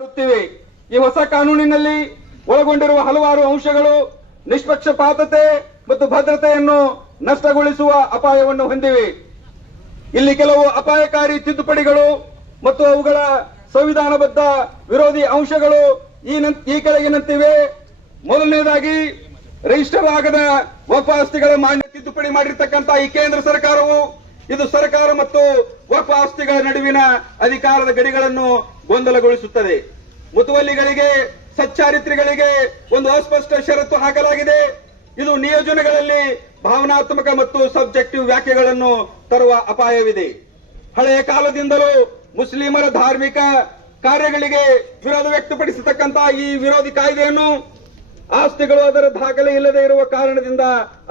ಮಾಡುತ್ತಿವೆ. ಈ ಹೊಸ ಕಾನೂನಿನಲ್ಲಿ ಒಳಗೊಂಡಿರುವ ಹಲವಾರು ಅಂಶಗಳು ನಿಷ್ಪಕ್ಷಪಾತತೆ ಮತ್ತು ಭದ್ರತೆಯನ್ನು ನಷ್ಟಗೊಳಿಸುವ ಅಪಾಯವನ್ನು ಹೊಂದಿವೆ. ಇಲ್ಲಿ ಕೆಲವು ಅಪಾಯಕಾರಿ ತಿದ್ದುಪಡಿಗಳು ಮತ್ತು ಅವುಗಳ ಸಂವಿಧಾನಬದ್ಧ ವಿರೋಧಿ ಅಂಶಗಳು ಈ ಕೆಳಗಿನಂತಿವೆ. ಮೊದಲನೇದಾಗಿ, ರಿಜಿಸ್ಟರ್ ಆಗದ ವಕ್ಫ್ ಆಸ್ತಿಗಳ ಮಾನ್ಯ ತಿದ್ದುಪಡಿ ಮಾಡಿರ್ತಕ್ಕಂಥ ಈ ಕೇಂದ್ರ ಸರ್ಕಾರವು ಇದು ಸರ್ಕಾರ ಮತ್ತು ವಕ್ಫ್ ಆಸ್ತಿಗಳ ನಡುವಿನ ಅಧಿಕಾರದ ಗಡಿಗಳನ್ನು ಗೊಂದಲಗೊಳಿಸುತ್ತದೆ. ಮುತುವಲ್ಲಿಗಳಿಗೆ, ಸಚ್ಚಾರಿತ್ರಿಗಳಿಗೆ ಒಂದು ಅಸ್ಪಷ್ಟ ಷರತ್ತು ಹಾಕಲಾಗಿದೆ. ಇದು ನಿಯೋಜನೆಗಳಲ್ಲಿ ಭಾವನಾತ್ಮಕ ಮತ್ತು ಸಬ್ಜೆಕ್ಟಿವ್ ವ್ಯಾಖ್ಯೆಗಳನ್ನು ತರುವ ಅಪಾಯವಿದೆ. ಹಳೆಯ ಕಾಲದಿಂದಲೂ ಮುಸ್ಲಿಮರ ಧಾರ್ಮಿಕ ಕಾರ್ಯಗಳಿಗೆ ವಿರೋಧ ವ್ಯಕ್ತಪಡಿಸತಕ್ಕಂಥ ಈ ವಿರೋಧಿ ಕಾಯ್ದೆಯನ್ನು ಆಸ್ತಿಗಳು ಅದರ ದಾಖಲೆ ಇಲ್ಲದೆ ಇರುವ ಕಾರಣದಿಂದ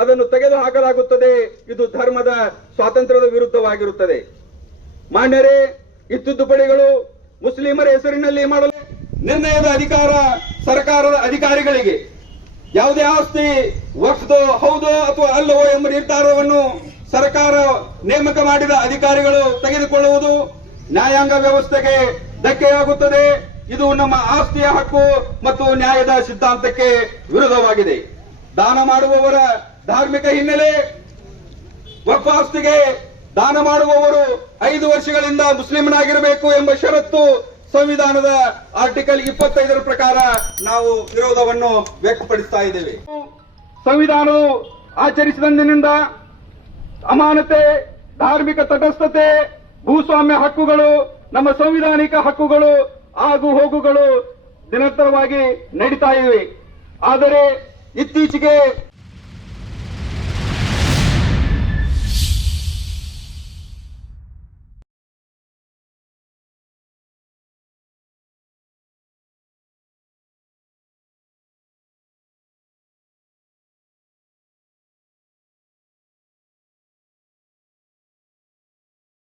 ಅದನ್ನು ತೆಗೆದುಹಾಕಲಾಗುತ್ತದೆ. ಇದು ಧರ್ಮದ ಸ್ವಾತಂತ್ರ್ಯದ ವಿರುದ್ಧವಾಗಿರುತ್ತದೆ. ಮಾನ್ಯರೇ, ಈ ತಿದ್ದುಪಡಿಗಳು ಮುಸ್ಲಿಮರ ಹೆಸರಿನಲ್ಲಿ ಮಾಡಲು ನಿರ್ಣಯದ ಅಧಿಕಾರ ಸರ್ಕಾರದ ಅಧಿಕಾರಿಗಳಿಗೆ. ಯಾವುದೇ ಆಸ್ತಿ ವಕ್ಫ್ದೋ ಹೌದೋ ಅಥವಾ ಅಲ್ಲವೋ ಎಂಬ ನಿರ್ಧಾರವನ್ನು ಸರ್ಕಾರ ನೇಮಕ ಮಾಡಿದ ಅಧಿಕಾರಿಗಳು ತೆಗೆದುಕೊಳ್ಳುವುದು ನ್ಯಾಯಾಂಗ ವ್ಯವಸ್ಥೆಗೆ ಧಕ್ಕೆಯಾಗುತ್ತದೆ. ಇದು ನಮ್ಮ ಆಸ್ತಿಯ ಹಕ್ಕು ಮತ್ತು ನ್ಯಾಯದ ಸಿದ್ಧಾಂತಕ್ಕೆ ವಿರುದ್ಧವಾಗಿದೆ. ದಾನ ಮಾಡುವವರ ಧಾರ್ಮಿಕ ಹಿನ್ನೆಲೆ. ವಕ್ಫ್ ಆಸ್ತಿಗೆ ದಾನ ಮಾಡುವವರು 5 ವರ್ಷಗಳಿಂದ ಮುಸ್ಲಿಮನಾಗಿರಬೇಕು ಎಂಬ ಷರತ್ತು ಸಂವಿಧಾನದ ಆರ್ಟಿಕಲ್ 25 ಪ್ರಕಾರ ನಾವು ವಿರೋಧವನ್ನು ವ್ಯಕ್ತಪಡಿಸ್ತಾ ಇದ್ದೇವೆ. ಸಂವಿಧಾನವು ಆಚರಿಸಿದಂದಿನಿಂದ ಅಮಾನತೆ, ಧಾರ್ಮಿಕ ತಟಸ್ಥತೆ, ಭೂಸ್ವಾಮ್ಯ ಹಕ್ಕುಗಳು, ನಮ್ಮ ಸಂವಿಧಾನಿಕ ಹಕ್ಕುಗಳು, ಆಗು ಹೋಗುಗಳು ನಿರಂತರವಾಗಿ ನಡೀತಾ ಇವೆ. ಆದರೆ ಇತ್ತೀಚೆಗೆ